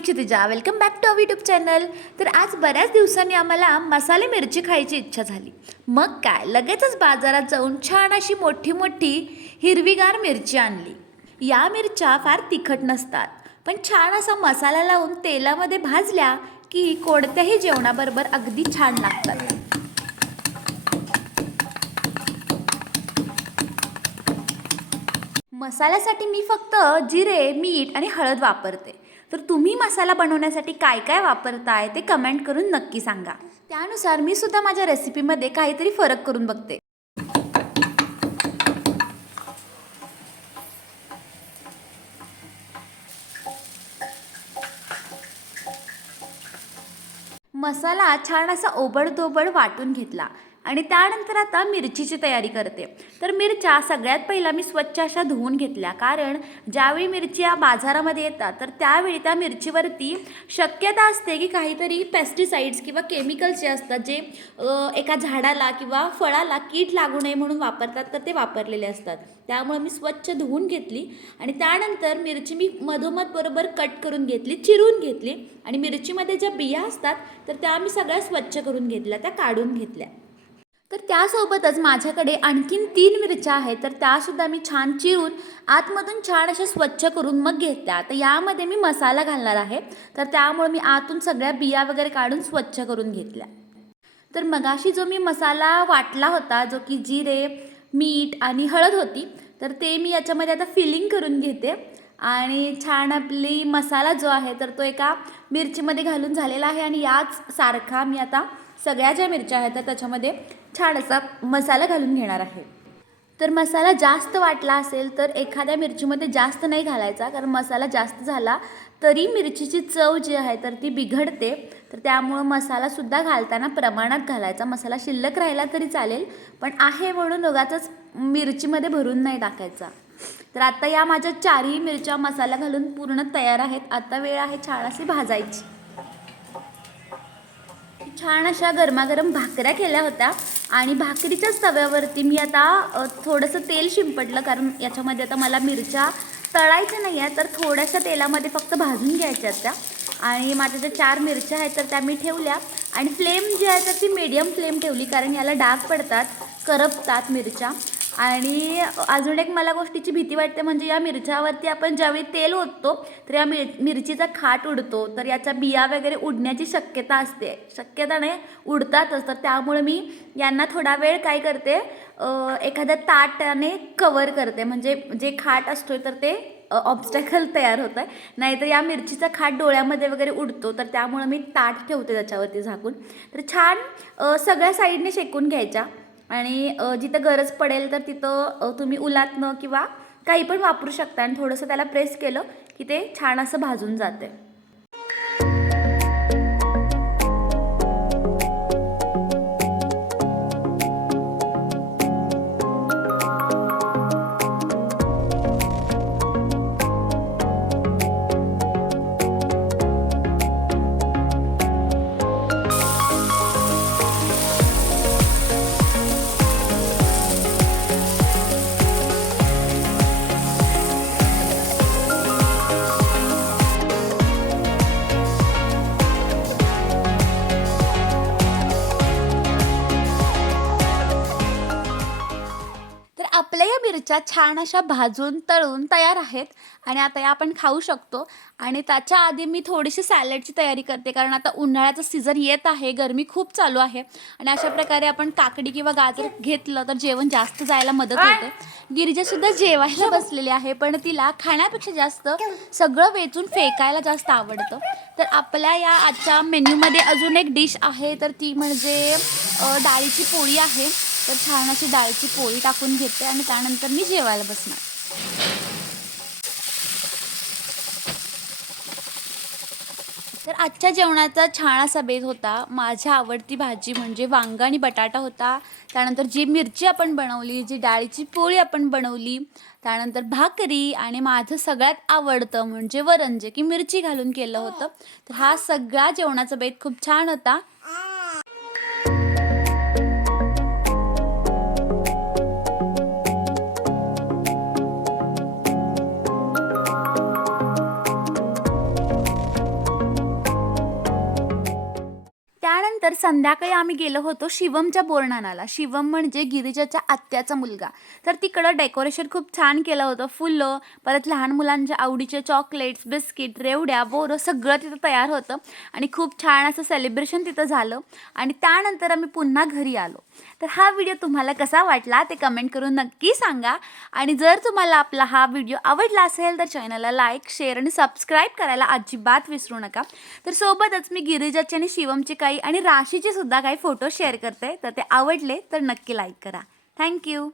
Me Kshitija welcome back to our YouTube channel तर आज बऱ्याच दिवसांनी आम्हाला मसाले मिरची खायची इच्छा झाली. मग काय? लगेचच बाजारात जाऊन छान अशी मोठी मोठी हिरवीगार मिरची आणली. या मिरच्या फार तिखट नसतात पण छान असा मसाला लावून तेलामध्ये भाजल्या की कोणत्याही जेवणाबरोबर अगदी छान लागतात. मसाल्यासाठी मी फक्त जिरे मीठ आणि हळद वापरते. तर तुम्ही मसाला बनवण्यासाठी काय काय वापरताय ते कमेंट करून नक्की सांगा. त्यानुसार मी सुद्धा माझ्या रेसिपीमध्ये काहीतरी फरक करून बघते. मसाला छान असा ओबडधोबड वाटून घेतला. आणि त्यानंतर आता मिरचीची तयारी करते. तर मिरच्या सगळ्यात पहिला मी स्वच्छ अशा धुवून घेतल्या. कारण ज्यावेळी मिरच्या बाजारामध्ये येतात तर त्यावेळी त्या मिरचीवरती शक्यता असते की काहीतरी पेस्टिसाइड्स किंवा केमिकल्स जे असतात जे एका झाडाला किंवा फळाला कीड लागू नये म्हणून वापरतात तर ते वापरलेले असतात. त्यामुळे मी स्वच्छ धुवून घेतली आणि त्यानंतर मिरची मी मधोमध बरोबर कट करून घेतली चिरून घेतली आणि मिरचीमध्ये ज्या बिया असतात तर त्या मी सगळ्या स्वच्छ करून घेतल्या त्या काढून घेतल्या. तर त्यासोबतच माझ्याकडे आणखीन तीन मिरच्या आहेत. तर त्यासुद्धा मी छान चिरून आतमधून छान अशा स्वच्छ करून मग घेतल्या. तर यामध्ये मी मसाला घालणार आहे. तर त्यामुळे मी आतून सगळ्या बिया वगैरे काढून स्वच्छ करून घेतल्या. तर मगाशी जो मी मसाला वाटला होता जो की जिरे मीठ आणि हळद होती तर ते मी याच्यामध्ये आता फिलिंग करून घेते. आणि छान आपली मसाला जो आहे तर तो एका मिरचीमध्ये घालून झालेला आहे. आणि याच सारखा मी आता सगळ्या ज्या मिरच्या आहेत तर त्याच्यामध्ये छान असा मसाला घालून घेणार आहे. तर मसाला जास्त वाटला असेल तर एखाद्या मिरचीमध्ये जास्त नाही घालायचा कारण मसाला जास्त झाला तरी मिरचीची चव जी आहे तर ती बिघडते. तर त्यामुळं मसालासुद्धा घालताना प्रमाणात घालायचा. मसाला शिल्लक राहिला तरी चालेल पण आहे म्हणून उगाचच मिरचीमध्ये भरून नाही टाकायचा. तर आता या माझ्या चारही मिरच्या मसाला घालून पूर्ण तयार आहेत. आता वेळ आहे छान अशी भाजायची. छान अशा गरमागरम भाकऱ्या केल्या होत्या. आणि भाकरीच्याच तव्यावरती मी आता थोडंसं तेल शिंपडलं. कारण याच्यामध्ये आता मला मिरच्या तळायच्या नाही आहे तर थोड्याशा तेलामध्ये फक्त भाजून घ्यायच्या त्या. आणि माझ्या ज्या चार मिरच्या आहेत तर त्या मी ठेवल्या. आणि फ्लेम जी आहे तर ती मीडियम फ्लेम ठेवली. कारण याला डाग पडतात करपतात मिरच्या. आणि अजून एक मला गोष्टीची भीती वाटते म्हणजे या मिरच्यावरती आपण ज्यावेळी तेल ओततो तर या मिर मिरचीचा खाट उडतो तर याच्या बिया वगैरे उडण्याची शक्यता असते. शक्यता नाही उडतातच. तर त्यामुळे मी यांना थोडा वेळ काय करते एखाद्या ताटाने कवर करते. म्हणजे जे खाट असतो तर ते ऑब्स्टॅकल तयार होतं आहे नाहीतर या मिरचीचा खाट डोळ्यामध्ये वगैरे उडतो तर त्यामुळं मी ताट ठेवते त्याच्यावरती झाकून. तर छान सगळ्या साईडने शेकून घ्यायच्या. आणि जिथं गरज पडेल तर तिथं तुम्ही उलातनं किंवा काही पण वापरू शकता. आणि थोडंसं त्याला प्रेस केलं की ते छान असं भाजून जाते मिरच्या छान अशा भाजून तळून तयार आहेत. आणि आता या आपण खाऊ शकतो. आणि त्याच्या आधी मी थोडीशी सॅलडची तयारी करते. कारण आता उन्हाळ्याचं सीझन येत आहे. गरमी खूप चालू आहे. आणि अशा प्रकारे आपण काकडी किंवा गाजर घेतलं तर जेवण जास्त जायला मदत होते. गिरिजासुद्धा जेवायला बसलेली आहे. पण तिला खाण्यापेक्षा जास्त सगळं वेचून फेकायला जास्त आवडतं. तर आपल्या या आजच्या मेन्यूमध्ये अजून एक डिश आहे. तर ती म्हणजे डाळीची पोळी आहे. तर छान अशी डाळीची पोळी टाकून घेते आणि त्यानंतर मी जेवायला बसणार. तर आजच्या जेवणाचा छान असा बेत होता. माझ्या आवडती भाजी म्हणजे वांग आणि बटाटा होता. त्यानंतर जी मिरची आपण बनवली जी डाळीची पोळी आपण बनवली त्यानंतर भाकरी आणि माझं सगळ्यात आवडतं म्हणजे वरण जे की मिरची घालून केलं होतं. तर हा सगळा जेवणाचा बेत खूप छान होता. संध्याकाळी आम्ही गेलो होतो शिवमच्या बोरणानाला शिवम म्हणजे गिरिजाच्या आत्याचा मुलगा. तर तिकडं डेकोरेशन खूप छान केलं होतं. फुलं परत लहान मुलांच्या आवडीचे चॉकलेट्स बिस्किट रेवड्या बोरं सगळं तिथं तयार होतं. आणि खूप छान असं सेलिब्रेशन तिथं झालं. आणि त्यानंतर आम्ही पुन्हा घरी आलो. तर हा व्हिडिओ तुम्हाला कसा वाटला ते कमेंट करून नक्की सांगा. आणि जर तुम्हाला आपला हा व्हिडिओ आवडला असेल तर चॅनलला लाईक शेअर आणि सबस्क्राईब करायला अजिबात विसरू नका. तर सोबतच मी गिरिजाची आणि शिवमची काही आणि राशीचे सुद्धा काही फोटो शेअर करते तर ते आवडले तर नक्की लाईक करा. थँक्यू